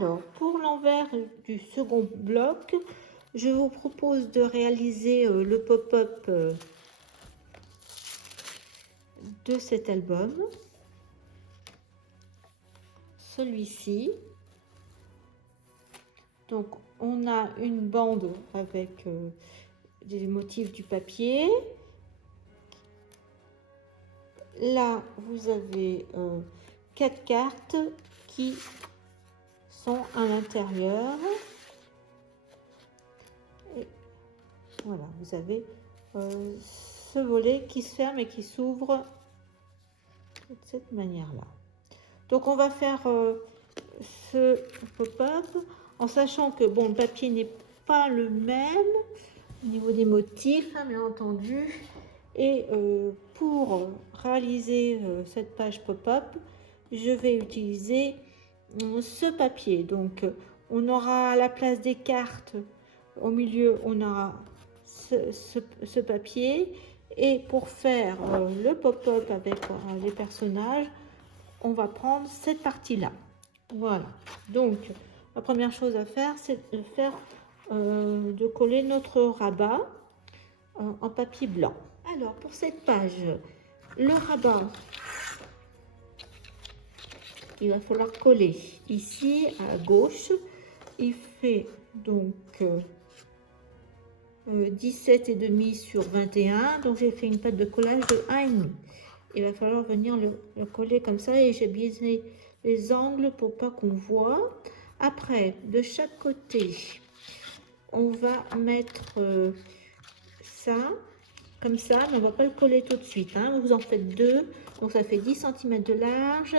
Alors, pour l'envers du second bloc, je vous propose de réaliser le pop-up de cet album. Celui-ci. Donc, on a une bande avec des motifs du papier. Là, vous avez 4 cartes qui sont à l'intérieur. Et voilà, vous avez ce volet qui se ferme et qui s'ouvre de cette manière-là. Donc, on va faire ce pop-up en sachant que bon, le papier n'est pas le même au niveau des motifs, hein, bien entendu. Et pour réaliser cette page pop-up, je vais utiliser ce papier. Donc, on aura à la place des cartes, au milieu, on aura ce papier. Et pour faire le pop-up avec les personnages, on va prendre cette partie-là. Voilà. Donc, la première chose à faire, c'est de coller notre rabat en papier blanc. Alors, pour cette page, le rabat, il va falloir coller ici à gauche. Il fait donc 17,5 sur 21. Donc, j'ai fait une pâte de collage de 1,5. Il va falloir venir le coller comme ça et j'ai biaisé les angles pour pas qu'on voit. Après, de chaque côté, on va mettre ça comme ça, mais on va pas le coller tout de suite, hein. Vous en faites 2, donc ça fait 10 cm de large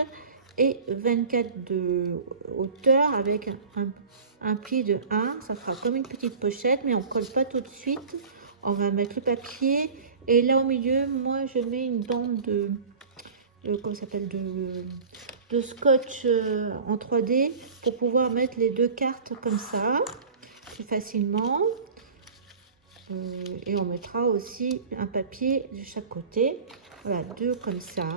et 24 de hauteur avec un pli de 1. Ça fera comme une petite pochette, mais on colle pas tout de suite. On va mettre le papier et là au milieu, moi je mets une bande de comment ça s'appelle, de scotch en 3D pour pouvoir mettre les 2 cartes comme ça plus facilement. Et on mettra aussi un papier de chaque côté. Voilà, 2 comme ça.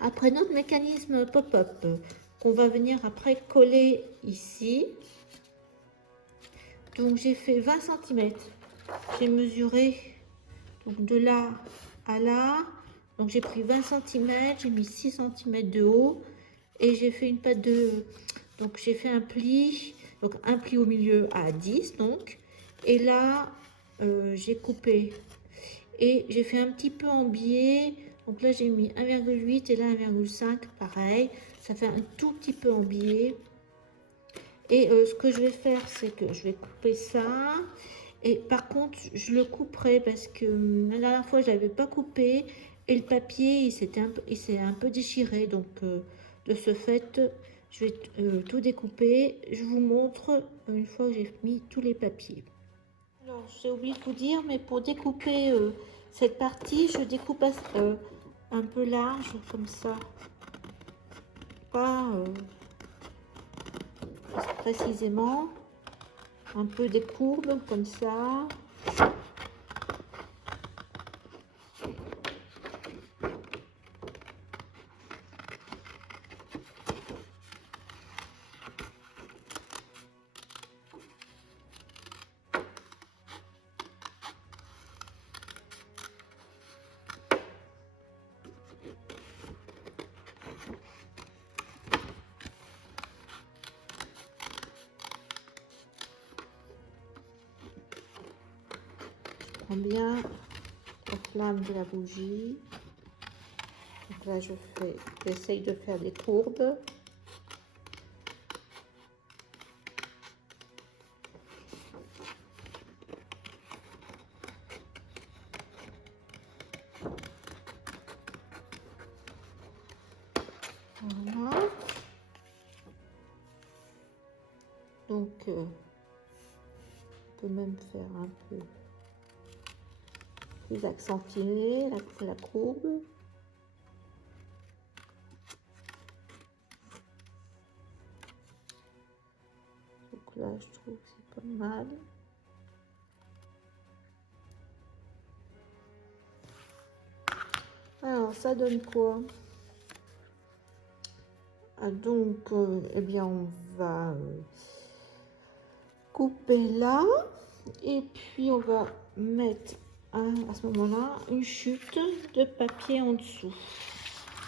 Après, notre mécanisme pop-up qu'on va venir après coller ici. Donc, j'ai fait 20 cm. J'ai mesuré donc, de là à là. Donc, j'ai pris 20 cm. J'ai mis 6 cm de haut. Et j'ai fait une pâte de... Donc, j'ai fait un pli. Donc, un pli au milieu à 10. Donc, et là, j'ai coupé et j'ai fait un petit peu en biais. Donc là, j'ai mis 1,8 et là 1,5, pareil. Ça fait un tout petit peu en biais. Et ce que je vais faire, c'est que je vais couper ça. Et par contre, je le couperai parce que la dernière fois, je l'avais pas coupé. Et le papier, il s'est un peu déchiré. Donc, de ce fait, je vais tout découper. Je vous montre une fois que j'ai mis tous les papiers. Alors, j'ai oublié de vous dire, mais pour découper cette partie, je découpe un peu large, comme ça. Pas précisément. Un peu des courbes, comme ça. Prends bien la flamme de la bougie. Donc là, j'essaye de faire des courbes. Voilà. Donc, on peut même faire un peu plus accentuer la courbe. Donc là, je trouve que c'est pas mal. Alors, ça donne quoi? Donc, eh bien, on va couper là. Et puis, on va mettre à ce moment-là une chute de papier en dessous.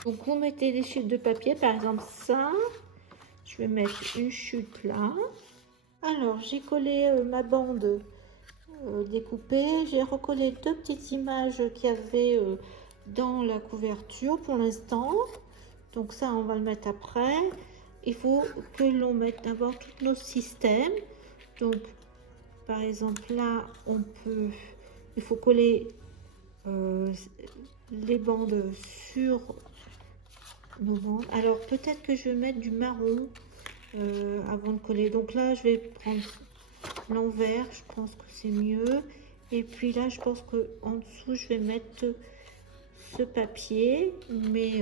Donc, vous mettez des chutes de papier, par exemple ça. Je vais mettre une chute là. Alors, j'ai collé ma bande découpée. J'ai recollé deux petites images qu'il y avait dans la couverture pour l'instant. Donc ça, on va le mettre après. Il faut que l'on mette d'abord tous nos systèmes. Donc, par exemple, là, il faut coller les bandes sur nos bandes. Alors, peut-être que je vais mettre du marron avant de coller. Donc là, je vais prendre l'envers. Je pense que c'est mieux. Et puis là, je pense que en dessous, je vais mettre ce papier. Mais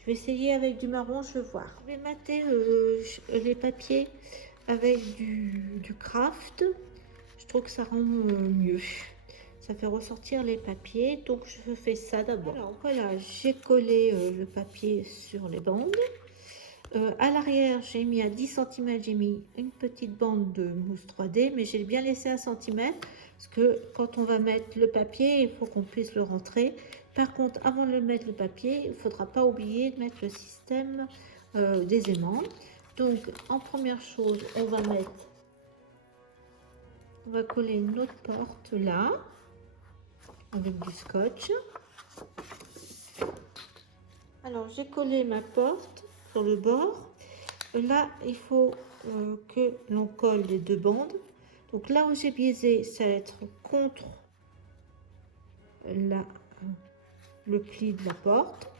je vais essayer avec du marron, je vais voir. Je vais mater les papiers avec du craft. Je trouve que ça rend mieux. Ça fait ressortir les papiers. Donc je fais ça d'abord. Alors voilà, j'ai collé le papier sur les bandes. À l'arrière, j'ai mis à 10 cm, j'ai mis une petite bande de mousse 3D, mais j'ai bien laissé 1 cm parce que quand on va mettre le papier, il faut qu'on puisse le rentrer. Par contre, avant de le mettre le papier, il ne faudra pas oublier de mettre le système des aimants. Donc, en première chose, on va coller notre porte là avec du scotch. Alors, j'ai collé ma porte sur le bord. Là, il faut que l'on colle les deux bandes. Donc là où j'ai biaisé, ça va être contre le pli de la porte.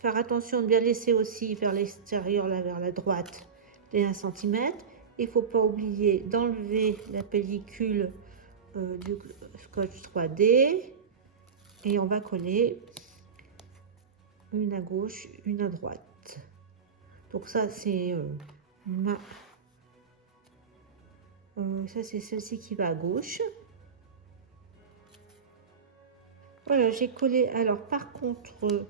Faire attention de bien laisser aussi vers l'extérieur, là vers la droite, les 1 cm. Il ne faut pas oublier d'enlever la pellicule du scotch 3D. Et on va coller une à gauche, une à droite. Donc ça, c'est ça c'est celle-ci qui va à gauche. Voilà, j'ai collé. Alors par contre,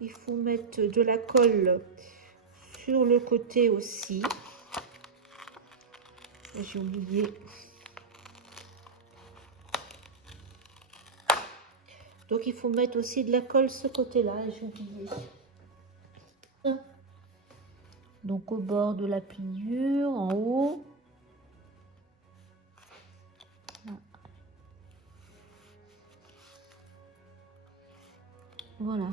il faut mettre de la colle sur le côté aussi. J'ai oublié. Donc il faut mettre aussi de la colle ce côté-là. J'ai oublié. Donc au bord de la pliure, en haut. Voilà.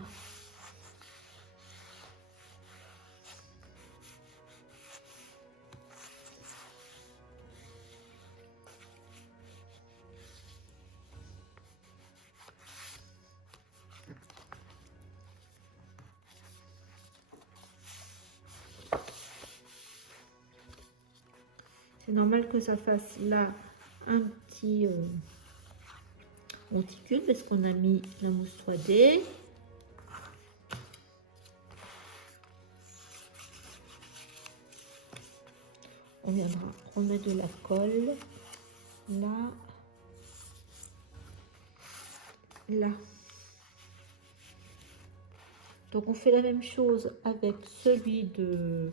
C'est normal que ça fasse là un petit monticule parce qu'on a mis la mousse 3D. On viendra remettre de la colle là, là. Donc on fait la même chose avec celui de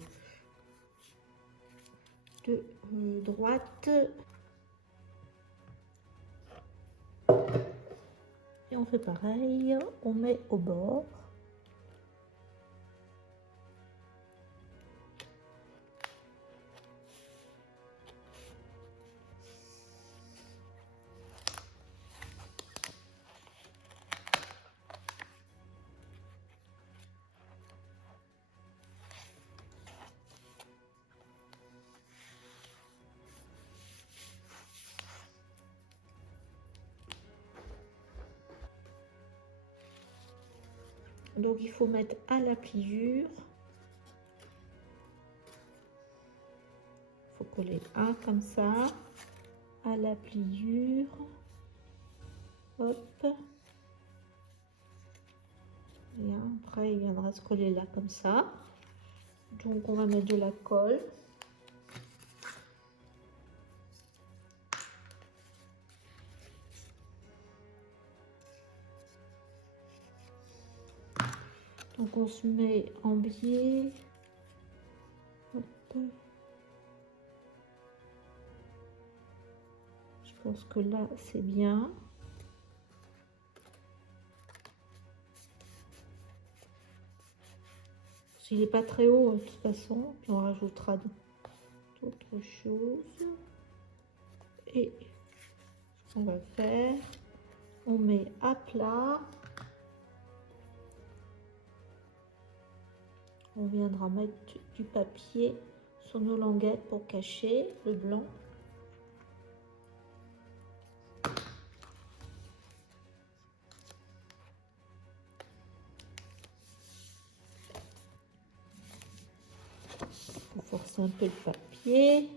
droite. Et on fait pareil, on met au bord. Donc il faut mettre à la pliure. Il faut coller un comme ça, à la pliure. Hop. Et après il viendra se coller là comme ça. Donc on va mettre de la colle. Donc qu'on se met en biais. Hop. Je pense que là, c'est bien. Il n'est pas très haut, de toute façon. Puis on rajoutera d'autres choses. Et ce qu'on va faire, on met à plat. On viendra mettre du papier sur nos languettes pour cacher le blanc. Pour forcer un peu le papier.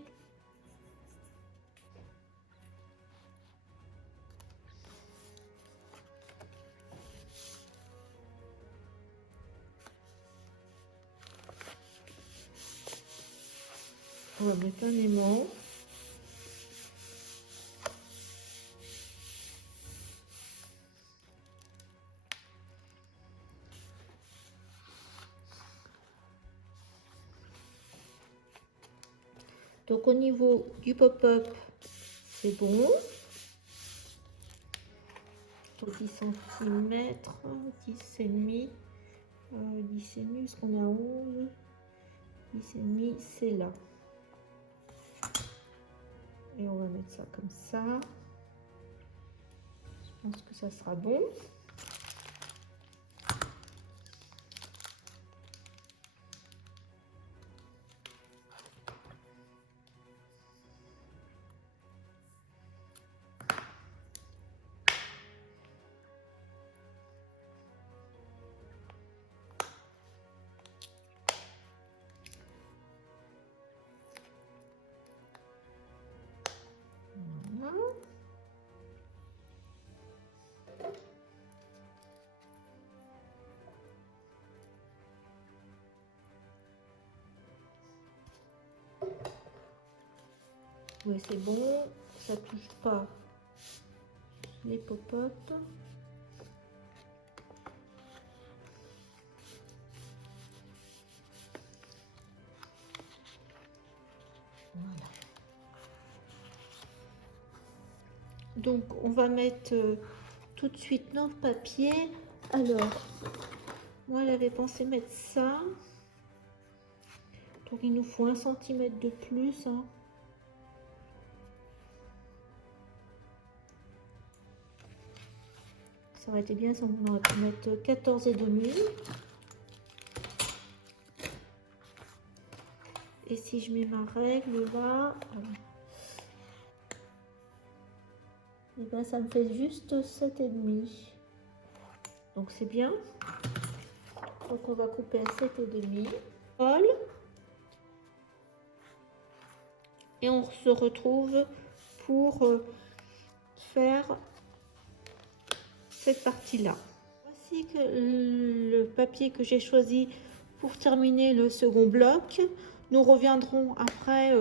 On va mettre un aimant. Donc au niveau du pop-up, c'est bon. 10 cm, 10 et demi, 10 et demi, parce qu'on a 11, 10 et demi, c'est là. Et on va mettre ça comme ça. Je pense que ça sera bon. Oui, c'est bon, ça touche pas les pop-up. Voilà. Donc, on va mettre tout de suite nos papiers. Alors, moi, j'avais pensé mettre ça. Donc, il nous faut 1 cm de plus. Hein. Ça aurait été bien si on aurait pu mettre 14,5. Et si je mets ma règle là, et ben ça me fait juste 7,5. Donc c'est bien. Donc on va couper à 7,5. Et on se retrouve pour faire cette partie-là. Voici que le papier que j'ai choisi pour terminer le second bloc. Nous reviendrons après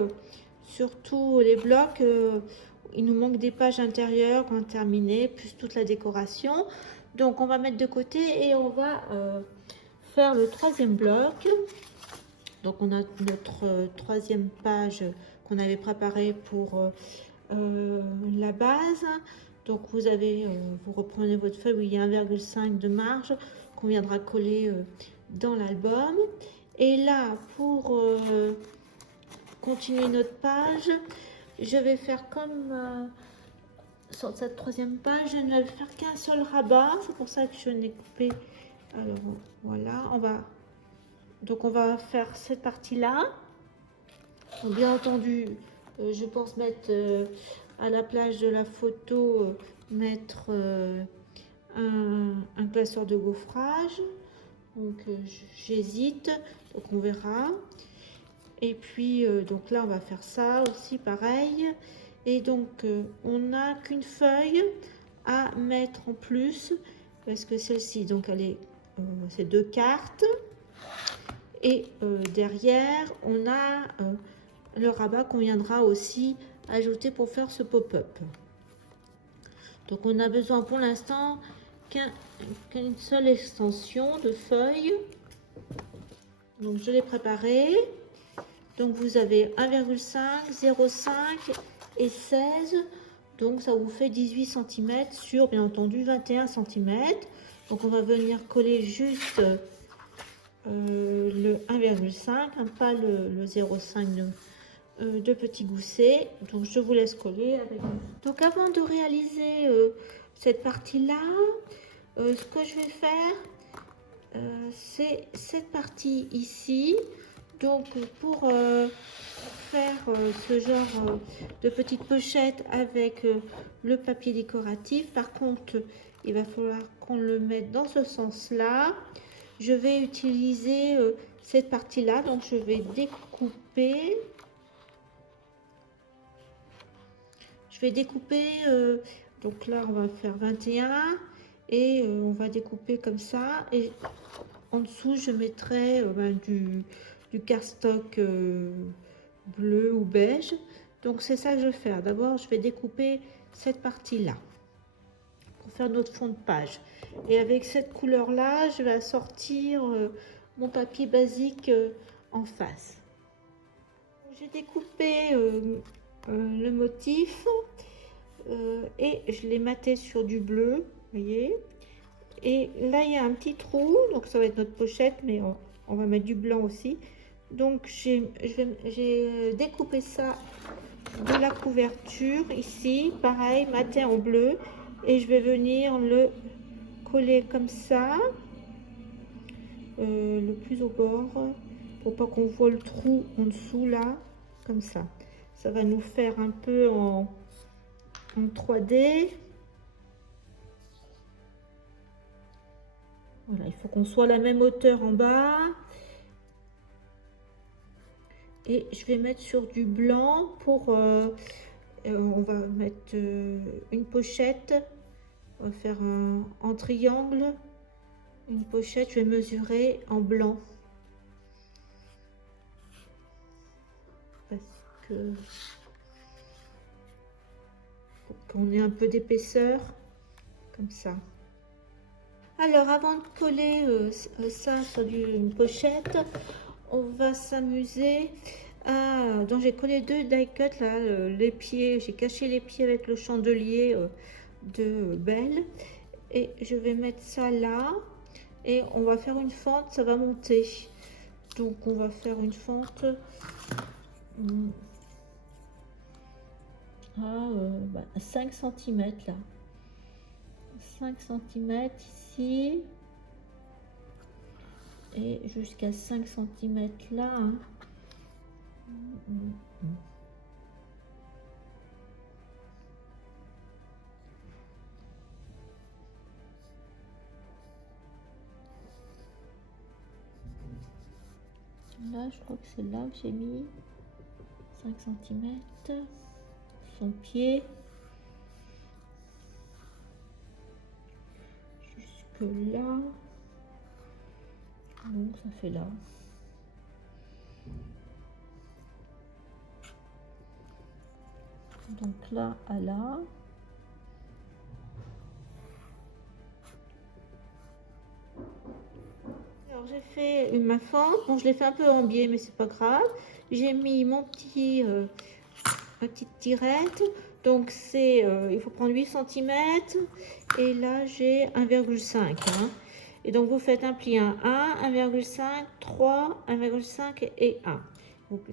sur tous les blocs. Il nous manque des pages intérieures qu'on a terminées, plus toute la décoration. Donc on va mettre de côté et on va faire le troisième bloc. Donc on a notre troisième page qu'on avait préparée pour la base. Donc vous reprenez votre feuille où il y a 1,5 de marge qu'on viendra coller dans l'album. Et là, pour continuer notre page, je vais faire comme sur cette troisième page, je ne vais faire qu'un seul rabat. C'est pour ça que je n'ai coupé. Alors voilà, donc on va faire cette partie-là. Bien entendu, je pense mettre à la place de la photo, mettre un classeur de gaufrage. Donc j'hésite, donc on verra. Et puis donc là on va faire ça aussi pareil. Et donc on n'a qu'une feuille à mettre en plus parce que celle-ci donc elle est c'est 2 cartes et derrière on a le rabat qu'on viendra aussi ajouter pour faire ce pop-up. Donc on a besoin pour l'instant qu'une seule extension de feuilles. Donc je l'ai préparé. Donc vous avez 1,5, 0,5 et 16. Donc ça vous fait 18 cm sur bien entendu 21 cm. Donc on va venir coller juste le 1,5, hein, pas le 0,5 de petits goussets. Donc je vous laisse coller avec. Donc avant de réaliser cette partie-là, ce que je vais faire, c'est cette partie ici. Donc pour faire ce genre de petite pochette avec le papier décoratif, par contre il va falloir qu'on le mette dans ce sens là. Je vais utiliser cette partie là, donc je vais découper. Je vais découper, donc là on va faire 21 et on va découper comme ça, et en dessous je mettrai du cardstock bleu ou beige. Donc c'est ça que je vais faire. D'abord je vais découper cette partie là pour faire notre fond de page, et avec cette couleur là je vais assortir mon papier basique en face. J'ai découpé le motif et je l'ai maté sur du bleu, vous voyez, et là il y a un petit trou, donc ça va être notre pochette, mais on va mettre du blanc aussi. Donc j'ai découpé ça de la couverture ici, pareil, maté en bleu, et je vais venir le coller comme ça, le plus au bord, pour pas qu'on voit le trou en dessous là, comme ça. Ça va nous faire un peu en 3D. Voilà, il faut qu'on soit à la même hauteur en bas. Et je vais mettre sur du blanc pour... on va mettre une pochette. On va faire en triangle une pochette. Je vais mesurer en blanc. Parce que... pour qu'on ait un peu d'épaisseur. Comme ça. Alors, avant de coller ça sur une pochette, on va s'amuser à... Donc j'ai collé deux die cut là, les pieds, j'ai caché les pieds avec le chandelier de Belle, et je vais mettre ça là, et on va faire une fente, ça va monter. Donc on va faire une fente à 5 cm là. 5 cm ici. Et jusqu'à 5 cm là. Hein. Là, je crois que c'est là que j'ai mis 5 cm. Son pied. Jusque là. Donc, ça fait là. Donc là à là. Alors j'ai fait ma fente. Bon, je l'ai fait un peu en biais, mais c'est pas grave. J'ai mis mon petit ma petite tirette. Donc c'est il faut prendre 8 cm, et là j'ai 1,5 hein. Et donc vous faites un pli 1, 1,5, 3, 1,5 et 1.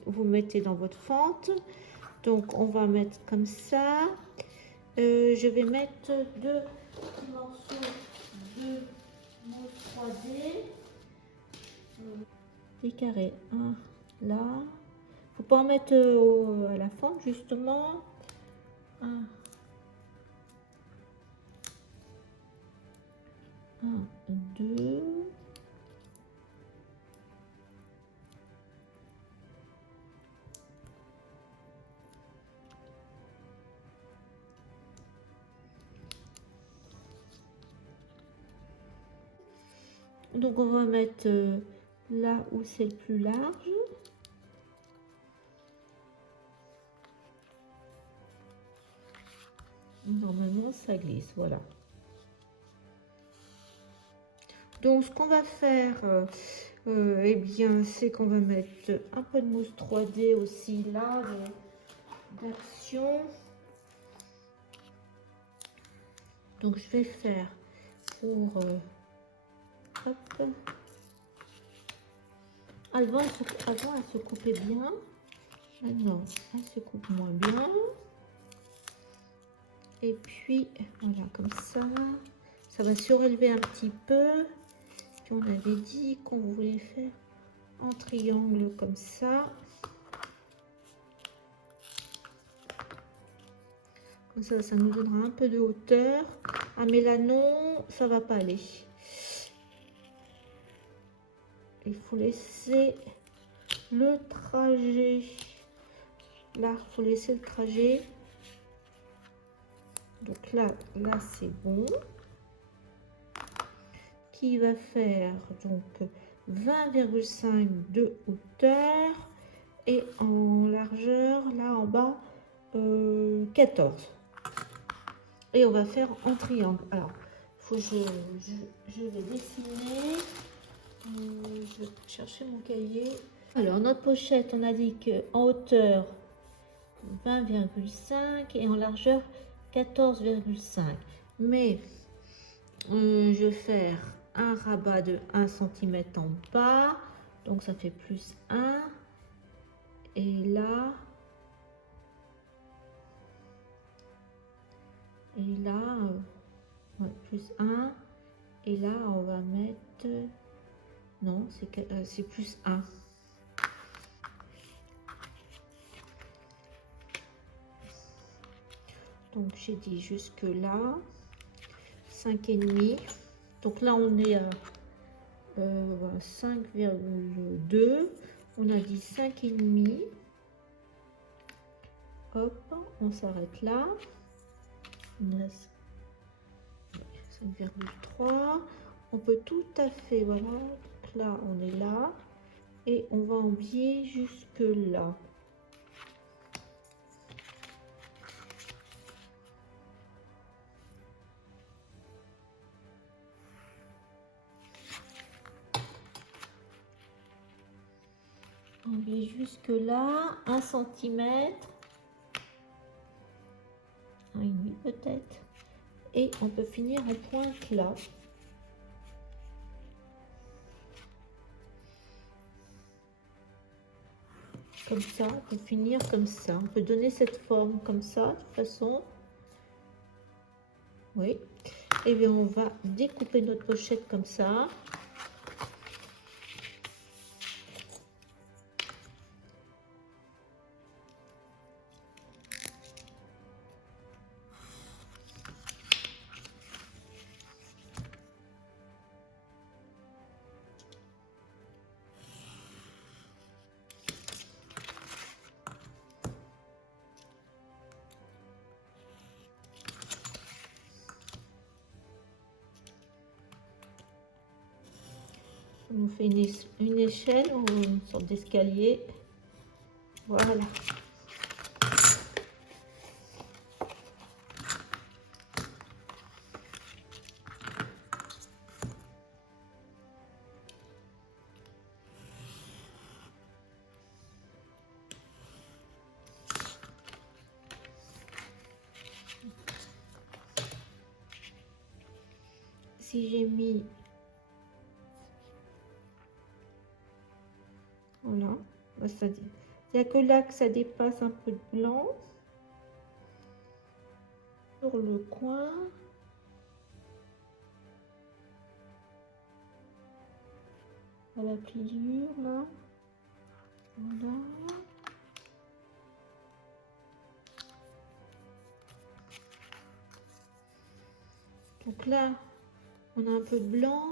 Vous mettez dans votre fente. Donc on va mettre comme ça. Je vais mettre deux morceaux de mon 3D. Des carrés. Un là. Faut pas en mettre à la fente justement. Un, 2. Donc on va mettre là où c'est le plus large. Normalement ça glisse, voilà. Donc ce qu'on va faire, eh bien, c'est qu'on va mettre un peu de mousse 3D aussi là, d'action. Donc, je vais faire pour... hop. Avant, elle se coupait bien. Maintenant, elle se coupe moins bien. Et puis, voilà, comme ça. Ça va surélever un petit peu. Puis on avait dit qu'on voulait faire en triangle comme ça. Comme ça nous donnera un peu de hauteur. Ah mais là non, ça va pas aller. Il faut laisser le trajet. Là, il faut laisser le trajet. Donc là c'est bon. Qui va faire donc 20,5 de hauteur et en largeur, là en bas, 14. Et on va faire en triangle. Alors, faut que je vais dessiner. Je vais chercher mon cahier. Alors, notre pochette, on a dit qu'en hauteur 20,5 et en largeur 14,5. Mais je vais faire un rabat de 1 cm en bas. Donc, ça fait plus 1. Et là... Et là, ouais, plus 1. Et là, on va mettre... Non, c'est plus 1. Donc, j'ai dit jusque là. 5,5. Donc là, on est à 5,2. On a dit 5,5. Hop, on s'arrête là. Il reste 5,3. On peut tout à fait, voilà. Donc là, on est là. Et on va en biais jusque là. On biais jusque là. 1 cm. 1,5 peut-être. Et on peut finir en pointe là. Comme ça, on peut finir comme ça. On peut donner cette forme comme ça, de toute façon. Oui. Et bien, on va découper notre pochette comme ça. On fait une échelle ou une sorte d'escalier. Voilà. Si j'ai mis... Voilà. Il n'y a que là que ça dépasse un peu de blanc. Sur le coin. À la pliure, là. Voilà. Donc là, on a un peu de blanc.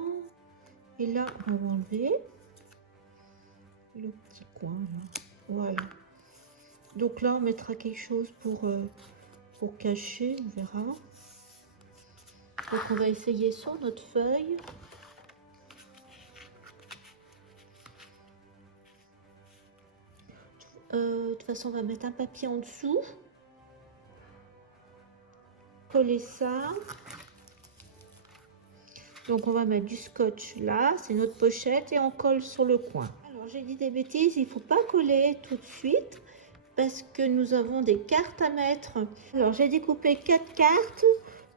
Et là, on va enlever le petit coin, là. Voilà. Donc là, on mettra quelque chose pour cacher, on verra. Donc on va essayer sur notre feuille. De toute façon, on va mettre un papier en dessous. Coller ça. Donc on va mettre du scotch là, c'est notre pochette et on colle sur le coin. Alors j'ai dit des bêtises, il ne faut pas coller tout de suite parce que nous avons des cartes à mettre. Alors j'ai découpé 4 cartes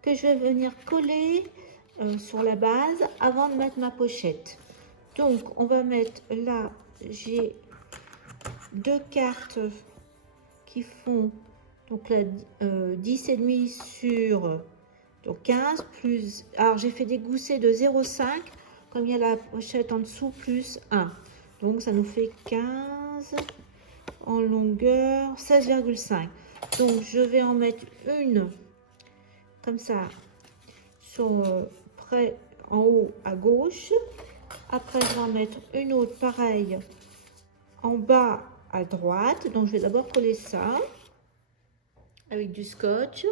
que je vais venir coller sur la base avant de mettre ma pochette. Donc on va mettre là, j'ai 2 cartes qui font donc là 10,5 sur donc 15 plus, alors j'ai fait des goussets de 0,5 comme il y a la pochette en dessous plus 1, donc ça nous fait 15 en longueur 16,5. Donc je vais en mettre une comme ça sur près en haut à gauche. Après je vais en mettre une autre pareille en bas à droite. Donc je vais d'abord coller ça avec du scotch.